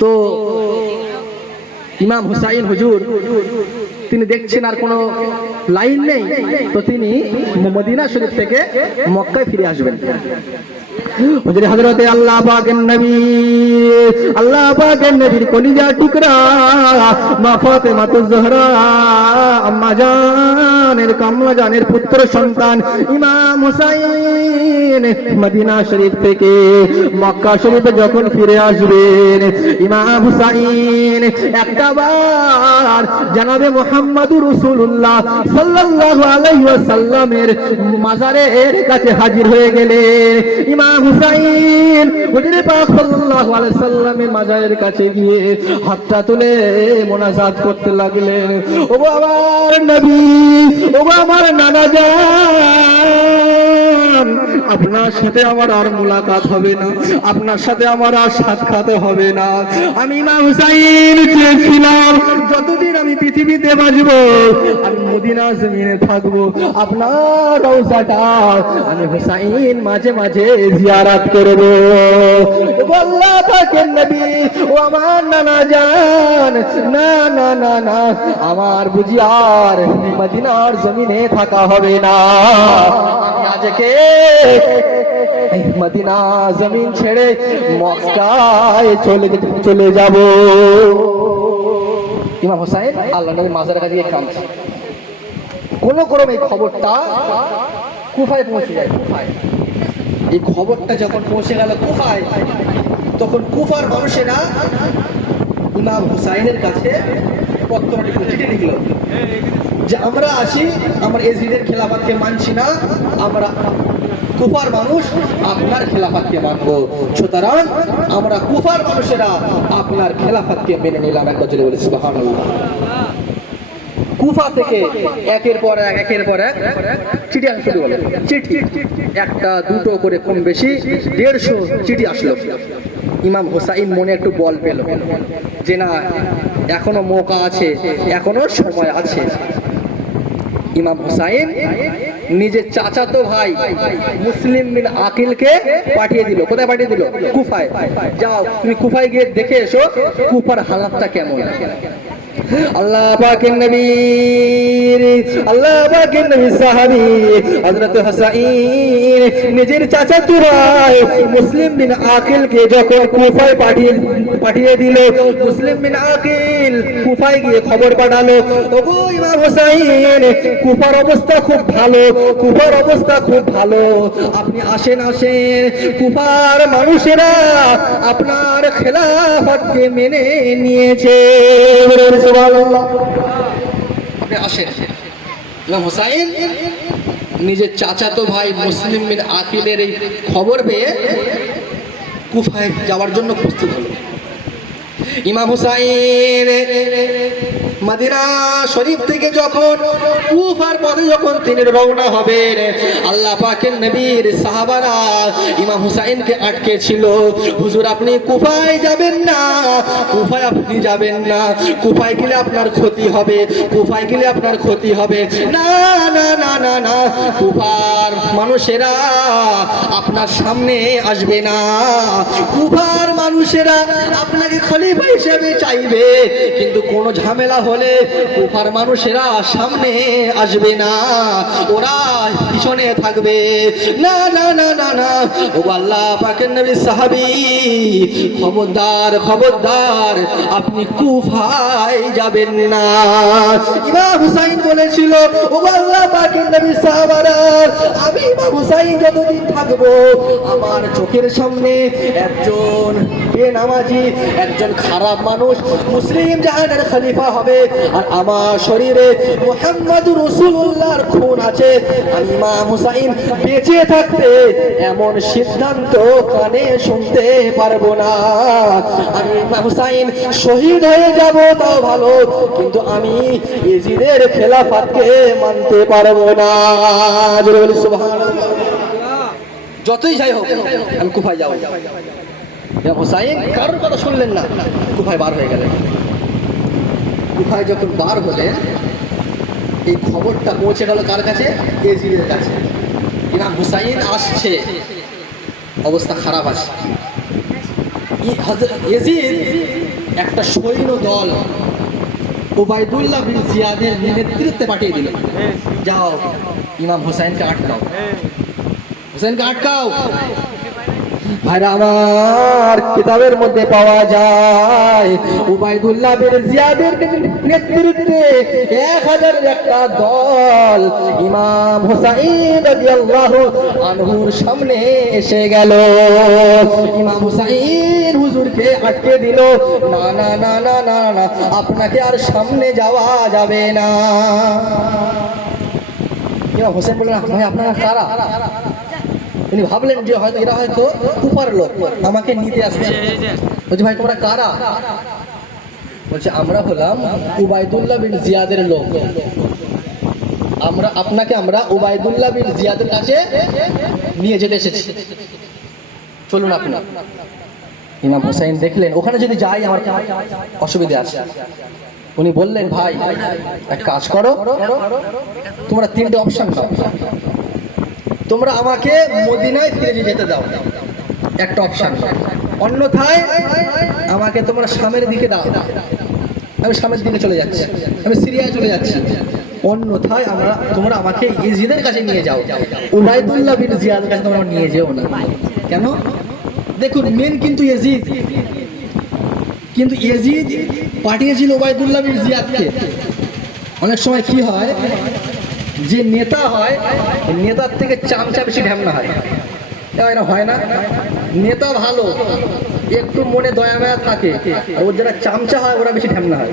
তো ইমাম হুসাইন হুজুর তিনি দেখছেন আর কোনো লাইন নেই, তো তিনি মদিনা শরীফ থেকে মক্কায় ফিরে আসবেন। হুজুরে হযরতে আল্লাহ পাকের নবীর কলিজা টুকরা মা ফাতেমাতুজ জোহরা আম্মা জানের কামলা জানের পুত্র সন্তান ইমাম হুসাইন মদিনা শরীফ থেকে মক্কা শরীফে যখন ফিরে আসবেন, ইমাম হুসাইন একটা বার জনাবে মুহাম্মদুর রাসূলুল্লাহ সাল্লাল্লাহু আলাইহি ওয়াসাল্লামের মাজারের কাছে হাজির হয়ে গেলেন। ইমাম হুসাইন হুজুরে পাক সাল্লাল্লাহু আলাইহি ওয়াসাল্লামের মাজারের কাছে গিয়ে হাতটা তুলে মোনাজাত করতে লাগলেন। ও আমার নবী, ও আমার নানা জান, আপনার সাথে আমার আর মুলাকাত হবে না, আপনার সাথে আমার আর সাক্ষাৎ হবে না। আমি ইমাম হুসাইন চেয়েছিলাম যতদিন আমি পৃথিবীতে বাঁচব আমি মদিনা জমিনে থাকবো, আপনার রওজাটা আমি হুসাইন মাঝে মাঝে জিয়ারত করব। আল্লাহ পাকের নবী, ও আমার নানা জান, না না না না, আমার বুঝি আর মদিনার জমিনে থাকা হবে না, আমি আজকে মদিনা জমিন ছেড়ে মক্কায় চলে যাব। ইমাম হুসাইন আল্লাহ নবীর মাজারের কাছে গিয়ে কাঁদছে। কোন ক্রমে এই খবরটা কুফায় পৌঁছে যায়। কুফায় এই খবরটা যখন পৌঁছে গেল কুফায়, তখন কুফার মানুষেরা ইমাম হুসাইনের কাছে পত্র লিখল, চিঠি লিখল যে আমরা আছি, আমরা এজিদের খেলাফতকে মানছি না, আমরা কুফার মানুষ আপনার খেলাফতকে মানবো, সুতরাং আমরা কুফার মানুষেরা আপনার খেলাফতকে মেনে নিলাম। একবার জোরে বলে সুবহানাল্লাহ। কুফা থেকে একের পর এক চিঠি আসতে শুরু হলো। চিঠি একটা দুটো করে কম বেশি 150 চিঠি আসলো। ইমাম হুসাইন মনে একটু বল পেল যে না, এখনো মৌকা আছে, এখনো সময় আছে। ইমাম হুসাইন নিজের চাচাতো ভাই মুসলিম বিন আকিলকে পাঠিয়ে দিল। কোথায় পাঠিয়ে দিল? কুফায়। যাও তুমি কুফায় গিয়ে দেখে এসো কুফার হালাতটা কেমন। আল্লাহ পাকের নবী সাহাবী হযরত হুসাইন নিজের চাচাতো ভাই মুসলিম বিন আকিলকে যখন কুফায় পাঠিয়ে দিল, মুসলিম বিন আকিল কুফায় গিয়ে খবর পাঠালো, ওগো ইমাম হুসাইন, কুফার অবস্থা খুব ভালো, কুফার অবস্থা খুব ভালো, আপনি আসেন, কুফার মানুষেরা আপনার খেলাফতকে মেনে নিয়েছে, আপনি আসেন। ইমাম হুসাইন নিজের চাচাতো ভাই মুসলিম বিন আকিলের এই খবর পেয়ে কুফায় যাওয়ার জন্য প্রস্তুত হলো। ইমাম হুসাইন মদিনা শরীফ থেকে যখন কুফার পথে যখন তিনি রওনা হবেন, আল্লাহ পাকের নবীর সাহাবারা ইমাম হুসাইনকে আটকে ছিল। হুজুর আপনি কুফায় যাবেন না, কুফায় আপনি যাবেন না, কুফায় গেলে আপনার ক্ষতি হবে, কুফায় গেলে আপনার ক্ষতি হবে, না না না না না, কুফার মানুষেরা আপনার সামনে আসবে না, কুফার মানুষেরা আপনাকে খলিফা হিসেবে চাইবে, কিন্তু কোনো ঝামেলা হলে কুফার মানুষেরা সামনে আসবে না, ওরা পিছনে থাকবে, না না না না না। ও আল্লাহ পাকের নবী সাহাবী, খবরদার খবরদার, আপনি কুফায় যাবেন না। ইমাম হুসাইন বলেছিল, ও আল্লাহ পাকের নবী সাহাবারা, আমি ইমাম হুসাইন যতদিন থাকবো আমার চোখের সামনে একজন বেনামাজি, একজন খারাপ মানুষ মুসলিম জাহানের খলিফা হবে, আর আমার শরীরে মুহাম্মদুর রাসূলুল্লাহর খুন আছে, আমি ইমাম হুসাইন বেঁচে থাকতে এমন সিদ্ধান্ত কানে শুনতে পারবো না। আমি ইমাম হুসাইন শহীদ হয়ে যাব তাও ভালো, কিন্তু আমি ইজিদের খেলাফতকে মানতে পারবো না। জোরে বলি সুবহানাল্লাহ। যতই যাই হোক আমি কুফায় যাবো। ইমাম হুসাইন কারোর কথা শুনলেন না, কুফায় বার হয়ে গেলেন। কুফায় যখন বার হলেন, এই খবরটা পৌঁছে গেল কার কাছে? এজিদের কাছে। ইমাম হুসাইন আসছে, অবস্থা খারাপ আছে। ইয়াজিদ একটা সৈন্য দল উবাইদুল্লাহ বিন জিয়াদের নেতৃত্বে পাঠিয়ে দিল, যাও ইমাম হুসাইনকে আটকাও, হুসাইনকে আটকাও। ভাইরা আমার, কিতাবের মধ্যে পাওয়া যায় উবাইদুল্লাহ বিন জিয়াদের নেতৃত্বে 1000 একটা দল ইমাম হুসাইন রাদিয়াল্লাহু আনহুর সামনে এসে গেল। ইমাম হুসাইন হুজুরকে আটকে দিল, না না না না না না, আপনাকে আর সামনে যাওয়া যাবে না। ইমাম হুসাইন বললেন, ভাই আপনারা কারা? তিনি ভাবলেন যে হয়তো এরা হয়তো কুফার লোক, আমাকে নিতে আসবে। বলছে, ভাই তোমরা কারা? বলছে, আমরা হলাম উবাইদুল্লাহ বিন জিয়াদের লোক, আমরা উবাইদুল্লাহ বিন জিয়াদের কাছে নিয়ে যেতে এসেছি, চলুন আপনি। ইমাম হুসাইন দেখলেন ওখানে যদি যাই আমার অসুবিধা আছে। উনি বললেন, ভাই এক কাজ করো, তোমরা 3টে অপশন দাও, তোমরা আমাকে মদিনায় ফিরে যেতে দাও, একটা অপশন, অন্যথায় আমাকে তোমরা শামের দিকে দাও, আমি শামের দিকে চলে যাচ্ছি, আমি সিরিয়ায় চলে যাচ্ছি, অন্যথায় তোমরা আমাকে ইয়াজিদের কাছে নিয়ে যাও, উবাইদুল্লাহ বিন জিয়াদের কাছে তোমরা নিয়ে যেও না। কেন? দেখুন, মেন কিন্তু ইয়াজিদ, কিন্তু ইয়াজিদ পাঠিয়েছিল উবাইদুল্লাহ বিন জিয়াদকে। অনেক সময় কি হয়, যে নেতা হয় নেতার থেকে চামচা বেশি ঢ্যামনা হয়, না হয় না? নেতা ভালো, একটু মনে দয়া মায়া থাকে, আর ওর যারা চামচা হয় ওরা বেশি ঢ্যামনা হয়।